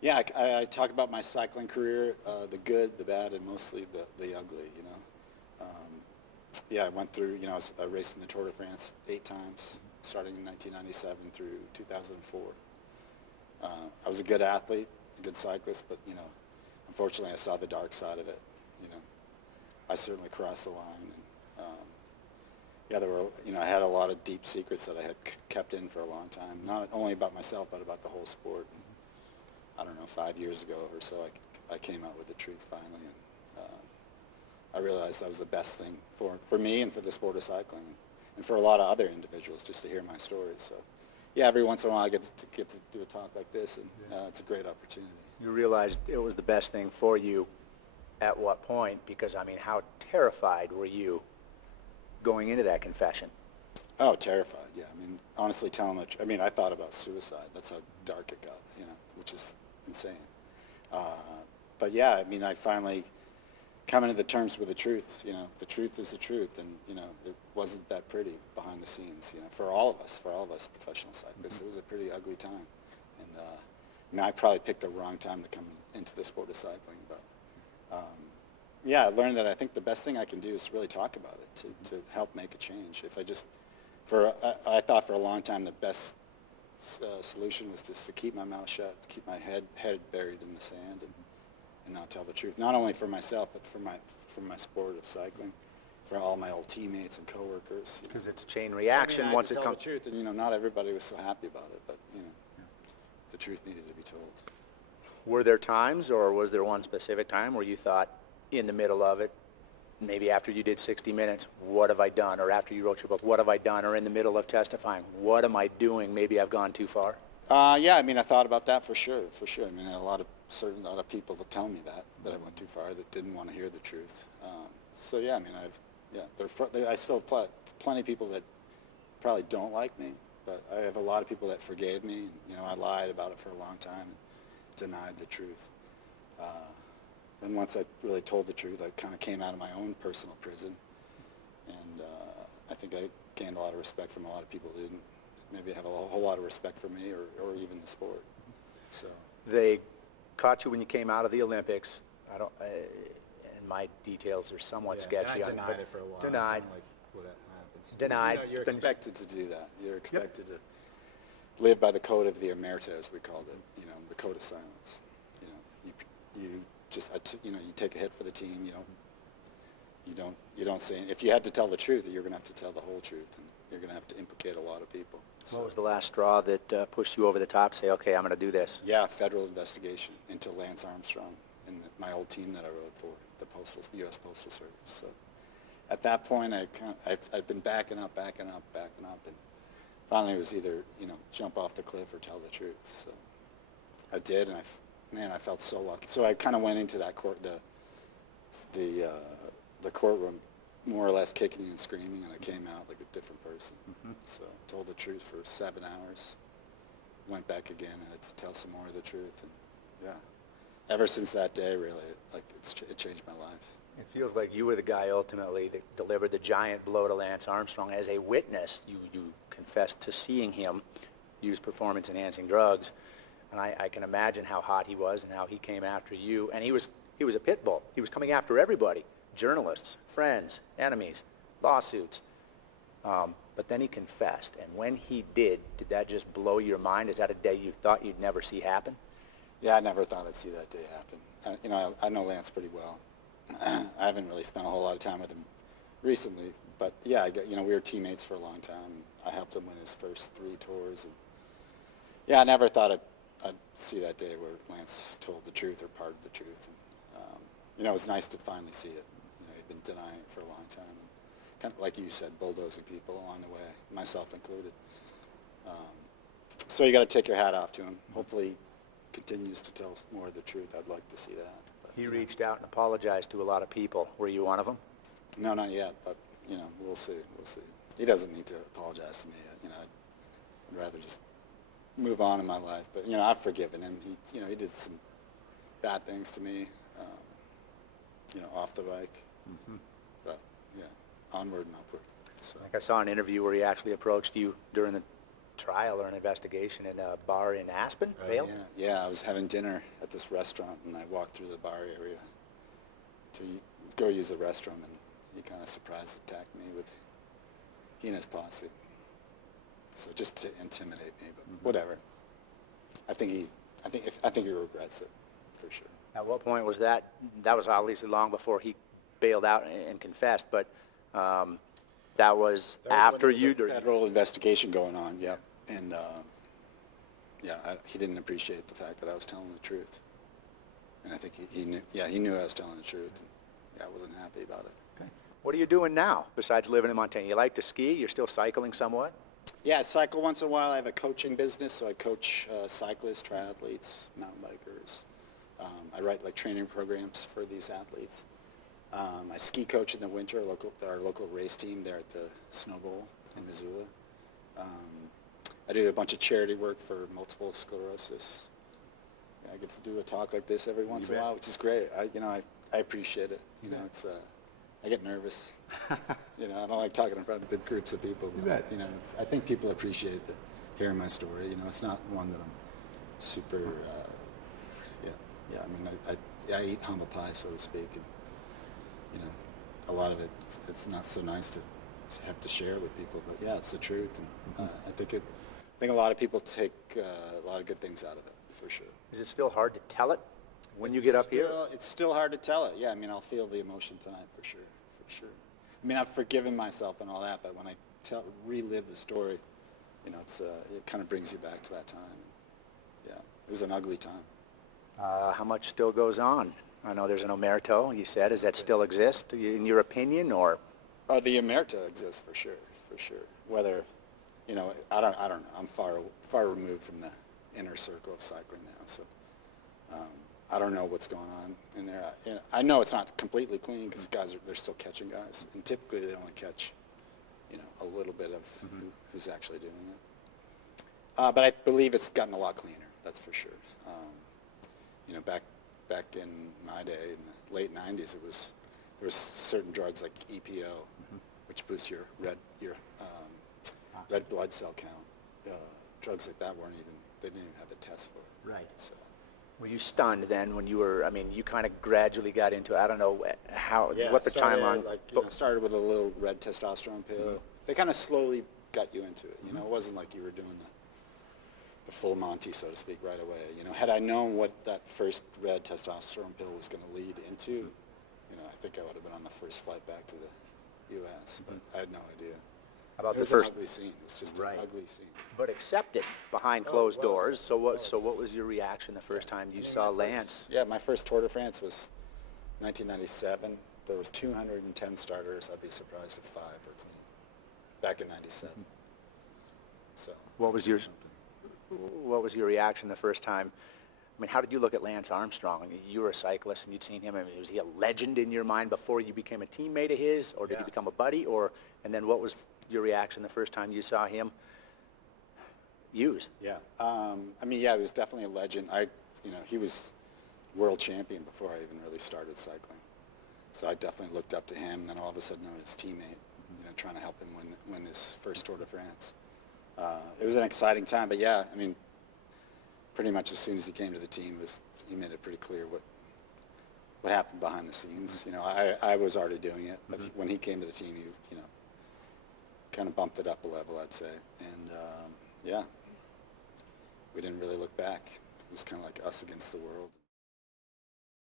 Yeah, I talk about my cycling career, the good, the bad, and mostly the ugly, you know. Yeah, I went through, I raced in the Tour de France 8 times, starting in 1997 through 2004. I was a good athlete, a good cyclist, but, unfortunately I saw the dark side of it, you know. I certainly crossed the line, and yeah, there were, I had a lot of deep secrets that I had kept in for a long time, not only about myself, but about the whole sport. I don't know, 5 years ago or so, I came out with the truth finally, and I realized that was the best thing for me and for the sport of cycling, and for a lot of other individuals, just to hear my stories. So, yeah, every once in a while I get to do a talk like this, and it's a great opportunity. You realized it was the best thing for you at what point? Because, I mean, how terrified were you going into that confession? Oh, terrified, yeah. I mean, honestly telling the truth, I mean, I thought about suicide. That's how dark it got, which is insane. But yeah, I mean, I finally coming to the terms with the truth. The truth is the truth, and it wasn't that pretty behind the scenes. For all of us professional cyclists, it was a pretty ugly time. And I mean, I probably picked the wrong time to come into the sport of cycling, but yeah, I learned that I think the best thing I can do is really talk about it to help make a change. If I just, I thought for a long time the best solution was just to keep my mouth shut, keep my head buried in the sand, and not tell the truth. Not only for myself, but for my sport of cycling, for all my old teammates and coworkers. Because it's a chain reaction. I once had to it tell comes. the truth, and not everybody was so happy about it, but the truth needed to be told. Were there times, or was there one specific time where you thought, in the middle of it, maybe after you did 60 Minutes, what have I done? Or after you wrote your book, what have I done? Or in the middle of testifying, what am I doing? Maybe I've gone too far? Yeah, I mean, I thought about that for sure. I mean, a lot of people that tell me that I went too far, that didn't want to hear the truth. So yeah, I mean, I still have plenty of people that probably don't like me, but I have a lot of people that forgave me. I lied about it for a long time and denied the truth. And once I really told the truth, I kind of came out of my own personal prison, and I think I gained a lot of respect from a lot of people who didn't maybe have a whole lot of respect for me or even the sport. So they caught you when you came out of the Olympics. And my details are somewhat sketchy. I denied it for a while. Denied. Like what happens. Denied. You're expected to do that. You're expected to live by the code of the omerta, as we called it. The code of silence. You just you take a hit for the team. You don't say. If you had to tell the truth, you're going to have to tell the whole truth, and you're going to have to implicate a lot of people. What was the last straw that pushed you over the top? Say, okay, I'm going to do this. Yeah, federal investigation into Lance Armstrong and my old team that I rode for, the U.S. Postal Service. So at that point, I'd been backing up, and finally it was either jump off the cliff or tell the truth. So I did, and I felt so lucky. So I kind of went into that the courtroom more or less kicking and screaming, and I came out like a different person. So told the truth for 7 hours, went back again, and had to tell some more of the truth. And yeah, ever since that day, really, it changed my life. It feels like you were the guy ultimately that delivered the giant blow to Lance Armstrong. As a witness, you confessed to seeing him use performance-enhancing drugs, and I can imagine how hot he was and how he came after you. And he was a pit bull. He was coming after everybody: journalists, friends, enemies, lawsuits. But then he confessed, and when he did that just blow your mind? Is that a day you thought you'd never see happen? Yeah, I never thought I'd see that day happen. I know Lance pretty well. I haven't really spent a whole lot of time with him recently, but yeah, we were teammates for a long time. I helped him win his first 3 tours, and yeah, I never thought I'd see that day where Lance told the truth or part of the truth. And, it was nice to finally see it. He'd been denying it for a long time, and kind of like you said, bulldozing people along the way, myself included. So you got to take your hat off to him. Hopefully, he continues to tell more of the truth. I'd like to see that. But, He reached out and apologized to a lot of people. Were you one of them? No, not yet, but, we'll see. He doesn't need to apologize to me. I'd rather just move on in my life. But, I've forgiven him. He did some bad things to me, off the bike. But, yeah, onward and upward. So. Like I saw an interview where he actually approached you during the trial or an investigation in a bar in Aspen, Oh, Vail? yeah, I was having dinner at this restaurant, and I walked through the bar area to go use the restroom, and he kind of surprise attacked me with he and his posse. So just to intimidate me, but whatever. I think he regrets it for sure. At what point was that? That was obviously long before he bailed out and confessed, but that was after you. There was a federal investigation going on, yep. And he didn't appreciate the fact that I was telling the truth. And I think he knew. Yeah, he knew I was telling the truth. And yeah, I wasn't happy about it. Okay. What are you doing now besides living in Montana? You like to ski? You're still cycling somewhat? Yeah, I cycle once in a while. I have a coaching business, so I coach cyclists, triathletes, mountain bikers. I write like training programs for these athletes. I ski coach in the winter, our local race team there at the Snow Bowl in Missoula. I do a bunch of charity work for multiple sclerosis. I get to do a talk like this every once in a while, which is great. I appreciate it. It's I get nervous. I don't like talking in front of big groups of people. But, I think people appreciate hearing my story. It's not one that I'm super. I eat humble pie, so to speak, and a lot of it's not so nice to have to share with people. But yeah, it's the truth, and I think a lot of people take a lot of good things out of it, for sure. Is it still hard to tell it when you get up here? It's still hard to tell it. Yeah, I'll feel the emotion tonight for sure. I've forgiven myself and all that, but when I relive the story, it kind of brings you back to that time. Yeah, it was an ugly time. How much still goes on? I know there's an omerta, you said. Does that still exist, in your opinion, or? The omerta exists for sure. Whether, I don't know. I'm far removed from the inner circle of cycling now, so I don't know what's going on in there. I know it's not completely clean because they're still catching guys, and typically they only catch, a little bit of who's actually doing it. But I believe it's gotten a lot cleaner. That's for sure. Back in my day, in the late '90s, there was certain drugs like EPO, which boosts your red blood cell count. Drugs like that they didn't even have a test for it. Right. So. Were you stunned then when you were? You kind of gradually got into it. I don't know what the timeline. Started with a little red testosterone pill. They kind of slowly got you into it. It wasn't like you were doing the full Monty, so to speak, right away. Had I known what that first red testosterone pill was going to lead into, I think I would have been on the first flight back to the U.S. But I had no idea. How about it was the first? An ugly scene. It was just Right. an ugly scene. But accepted behind closed doors. So what was your reaction the first time you saw Lance? My first Tour de France was 1997. There was 210 starters. I'd be surprised if 5 were clean. Back in '97. So. What was your reaction the first time? How did you look at Lance Armstrong? You were a cyclist and you'd seen him. Was he a legend in your mind before you became a teammate of his, or did he become a buddy? And then what was your reaction the first time you saw him use? Yeah, he was definitely a legend. He was world champion before I even really started cycling. So I definitely looked up to him, and then all of a sudden I was his teammate, trying to help him win his first Tour de France. It was an exciting time, but yeah, pretty much as soon as he came to the team, he made it pretty clear what happened behind the scenes. I was already doing it, but when he came to the team, he kind of bumped it up a level, I'd say. And we didn't really look back. It was kind of like us against the world.